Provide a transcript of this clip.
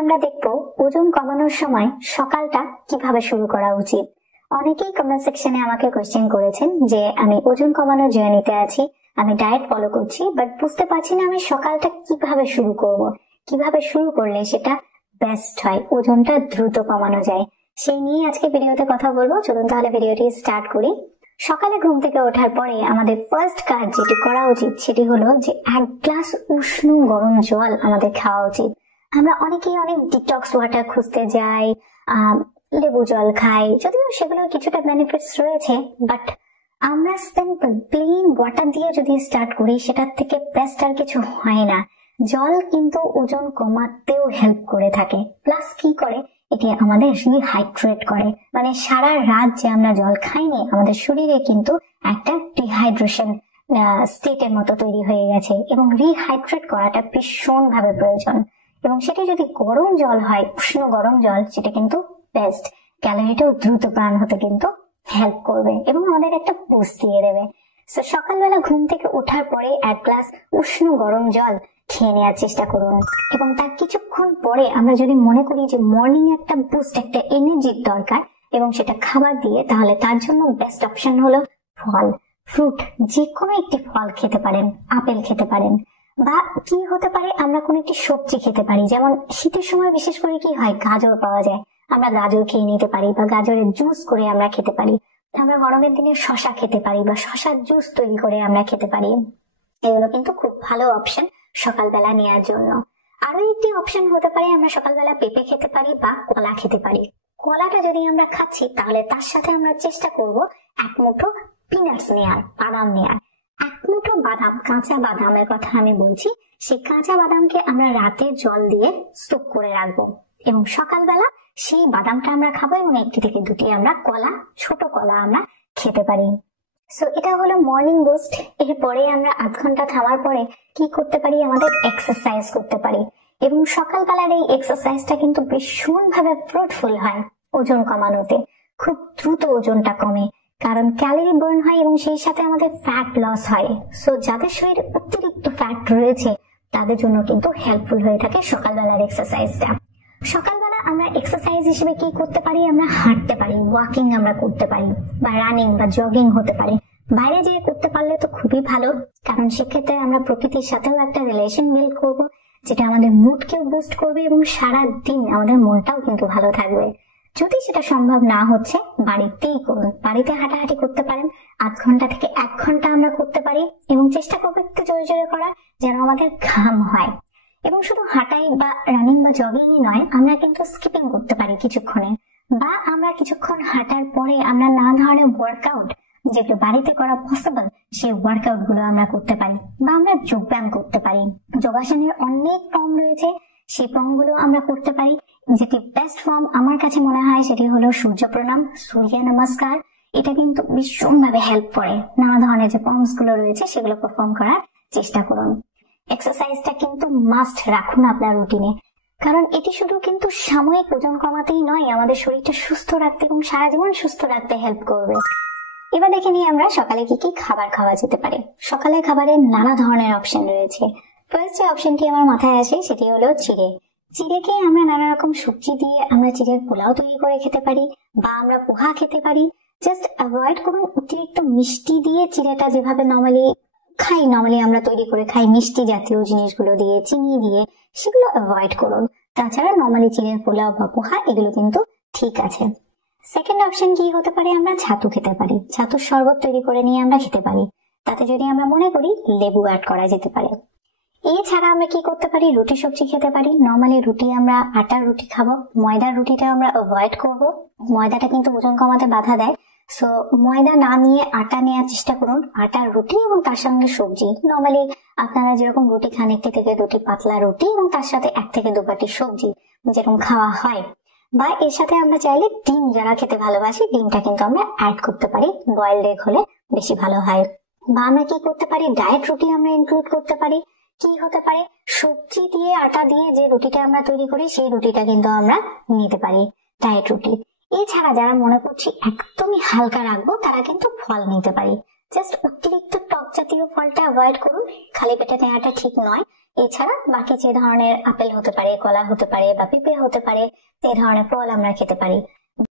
আমরা দেখবো ওজন কমানোর সময় সকালটা কিভাবে শুরু করা উচিত। অনেকেই কমেন্ট সেকশনে আমাকে কোয়েশ্চেন করেছেন যে আমি ওজন কমানোর জার্নিতে আছি, আমি ডায়েট ফলো করছি, বাট বুঝতে পারছি না আমি সকালটা কিভাবে শুরু করব, কিভাবে শুরু করলে সেটা বেস্ট হয়, ওজনটা দ্রুত কমানো যায়। সেই নিয়ে আজকে ভিডিওতে কথা বলবো। চলুন তাহলে ভিডিওটি স্টার্ট করি। সকালে ঘুম থেকে ওঠার পরে আমাদের ফার্স্ট কাজ যেটি করা উচিত সেটি হলো যে 1 গ্লাস উষ্ণ গরম জল আমাদের খাওয়া উচিত। আমরা অনেকেই অনেক ডিটক্স ওয়াটার খুঁজতে যাই, লেবু জল খাই, যদিও সেগুলো কিছুটা বেনিফিটস রয়েছে, বাট আমরা সিম্পল প্লেন ওয়াটার দিয়ে যদি স্টার্ট করি সেটার থেকে বেস্ট আর কিছু হয় না। জল কিন্তু ওজন কমাতেও হেল্প করে থাকে, প্লাস কি করে এটি আমাদের রিহাইড্রেট করে। মানে সারা রাত যে আমরা জল খাইনি, আমাদের শরীরে কিন্তু একটা ডিহাইড্রেশন স্টেটের মতো তৈরি হয়ে গেছে এবং রিহাইড্রেট করাটা ভীষণ ভাবে প্রয়োজন। এবং সেটা যদি গরম জল হয়, উষ্ণ গরম জল, সেটা কিন্তু বেস্ট, ক্যালোরিটাও দ্রুত বার্ন হতে কিন্তু হেল্প করবে এবং আমাদের একটা বুস্ট দিয়ে দেবে। সো সকালবেলা ঘুম থেকে ওঠার পরে 1 গ্লাস উষ্ণ গরম জল খেয়ে নেওয়ার চেষ্টা করুন এবং তার কিছুক্ষণ পরে আমরা যদি মনে করি যে মর্নিং একটা বুস্ট, একটা এনার্জির দরকার এবং সেটা খাবার দিয়ে, তাহলে তার জন্য বেস্ট অপশন হলো ফল, ফ্রুট, যে কোনো একটি ফল খেতে পারেন, আপেল খেতে পারেন, বা কি হতে পারে আমরা কোনো একটি সবজি খেতে পারি। যেমন শীতের সময় বিশেষ করে কি হয়, গাজর পাওয়া যায়, আমরা গাজর খেয়ে নিতে পারি বা গাজরের জুস করে আমরা খেতে পারি। আমরা গরমের দিনে শশা খেতে পারি বা শশার জুস তৈরি করে আমরা খেতে পারি। এগুলো কিন্তু খুব ভালো অপশন সকালবেলা নেওয়ার জন্য। আরো একটি অপশন হতে পারে আমরা সকালবেলা পেঁপে খেতে পারি বা কলা খেতে পারি। কলাটা যদি আমরা খাচ্ছি তাহলে তার সাথে আমরা চেষ্টা করব 1 মুঠো পিনাটস নেয়ার, বাদাম নেয়ার। 1 মুঠো বাদাম, কাঁচা বাদামের কথা আমি বলছি, সেই কাঁচা বাদামকে আমরা রাতে জল দিয়ে স্টোক করে রাখবো এবং সকালবেলা সেই বাদামটা আমরা খাবো এবং 1 থেকে 2টি আমরা কলা, ছোট কলা আমরা খেতে পারি। সো এটা হলো মর্নিং বুস্ট। এরপরে আমরা 1/2 ঘন্টা থামার পরে কি করতে পারি, আমাদের এক্সারসাইজ করতে পারি এবং সকালবেলার এই এক্সারসাইজটা কিন্তু ভীষণ ভাবে ফ্রুটফুল হয় ওজন কমানোতে। খুব দ্রুত ওজনটা কমে, কারণ ক্যালোরি বার্ন হয় এবং সেই সাথে আমাদের ফ্যাট লস হয়। সো যাদের শরীরে অতিরিক্ত ফ্যাট রয়েছে তাদের জন্য কিন্তু হেল্পফুল হয়ে থাকে সকালবেলার এক্সারসাইজটা। সকালবেলা আমরা এক্সারসাইজ হিসেবে কি করতে পারি, আমরা হাঁটতে পারি, ওয়াকিং আমরা করতে পারি, বা রানিং বা জগিং হতে পারে। বাইরে যেয়ে করতে পারলে তো খুবই ভালো, কারণ সেক্ষেত্রে আমরা প্রকৃতির সাথেও একটা রিলেশন বিল্ড করব, যেটা আমাদের মুডকেও বুস্ট করবে এবং সারা দিন আমাদের মনটাও কিন্তু ভালো থাকবে। যদি সেটা সম্ভব না হচ্ছে, বাড়িতেই করুন, বাড়িতে হাঁটাহাঁটি করতে পারেন। 1/2 ঘন্টা থেকে 1 ঘন্টা আমরা করতে পারি এবং চেষ্টা করবো একটু জোরে জোরে করার, যেন আমাদের ঘাম হয়। এবং শুধু হাঁটাই বা রানিং বা জগিংই নয়, আমরা কিন্তু স্কিপিং করতে পারি কিছুক্ষণে, বা আমরা কিছুক্ষণ হাঁটার পরে আমরা নানা ধরনের ওয়ার্কআউট যেগুলো বাড়িতে করা পসিবল, সেই ওয়ার্কআউট গুলো আমরা করতে পারি, বা আমরা যোগব্যায়াম করতে পারি। যোগাসনের অনেক ফর্ম রয়েছে, সেই ফর্ম গুলো আমরা করতে পারি। যেটি বেস্ট ফর্ম আমার কাছে মনে হয় সেটি হলো সূর্য প্রণাম, সূর্য নমস্কার। এটা কিন্তু ভীষণ ভাবে হেল্প করে। নানা ধরনের যে ফর্মস গুলো রয়েছে সেগুলো পারফর্ম করার চেষ্টা করুন। এক্সারসাইজটা কিন্তু মাস্ট রাখুন আপনার রুটিনে, কারণ এটি শুধু কিন্তু সাময়িক ওজন কমাতেই নয়, আমাদের শরীরটা সুস্থ রাখতে এবং সারা জীবন সুস্থ রাখতে হেল্প করবে। এবার দেখে নিই আমরা সকালে কি কি খাবার খাওয়া যেতে পারে। সকালে খাবারের নানা ধরনের অপশন রয়েছে। ফার্স্ট যে অপশনটি আমার মাথায় আসে সেটি হলো চিড়ে। চিড়েকে আমরা নানা রকম সবজি দিয়ে আমরা চিড়ের পোলাও তৈরি করে খেতে পারি, বা আমরা পোহা খেতে পারি। জাস্ট অ্যাভয়েড করুন অতিরিক্ত মিষ্টি দিয়ে চিড়েটা যেভাবে নর্মালি আমরা তৈরি করে খাই, মিষ্টি জাতীয় জিনিসগুলো দিয়ে, চিনি দিয়ে, সেগুলো অ্যাভয়েড করুন। তাছাড়া নর্মালি চিড়ের পোলাও বা পোহা এগুলো কিন্তু ঠিক আছে। সেকেন্ড অপশন কি হতে পারে, আমরা ছাতু খেতে পারি। ছাতুর শরবত তৈরি করে নিয়ে আমরা খেতে পারি, তাতে যদি আমরা মনে করি লেবু অ্যাড করা যেতে পারে। এছাড়া আমরা কি করতে পারি, রুটি সবজি খেতে পারি। নর্মালি রুটি আমরা আটার রুটি খাবো, ময়দার রুটিটা আমরা অ্যাভয়েড করব। ময়দাটা কিন্তু ওজন কমাতে বাধা দেয়। সো ময়দা না নিয়ে আটা নেওয়ার চেষ্টা করুন, আটার রুটি এবং তার সঙ্গে সবজি। নর্মালি আপনারা যেরকম রুটি খান, 1 থেকে 2টি পাতলা রুটি এবং তার সাথে 1 থেকে 2 বাটি সবজি যেরকম খাওয়া হয়। বা এর সাথে আমরা চাইলে ডিম, যারা খেতে ভালোবাসি, ডিমটা কিন্তু আমরা অ্যাড করতে পারি, বয়েলড এগ হলে বেশি ভালো হয়। বা আমরা কি করতে পারি, ডায়েট রুটি আমরা ইনক্লুড করতে পারি। কি হতে পারে, সবজি দিয়ে আটা দিয়ে যে রুটিটা আমরা তৈরি করি সেই রুটিটা কিন্তু আমরা নিতে পারি, ডায়েট রুটি। এছাড়া যারা মনে করছি একদমই হালকা রাখবো, তারা কিন্তু ফল নিতে পারি। জাস্ট অতিরিক্ত টক জাতীয় ফলটা অ্যাভয়েড করুন, খালি পেটে নেওয়াটা ঠিক নয়। এছাড়া বাকি যে ধরনের আপেল হতে পারে, কলা হতে পারে বা পেঁপে হতে পারে, এই ধরনের ফল আমরা খেতে পারি।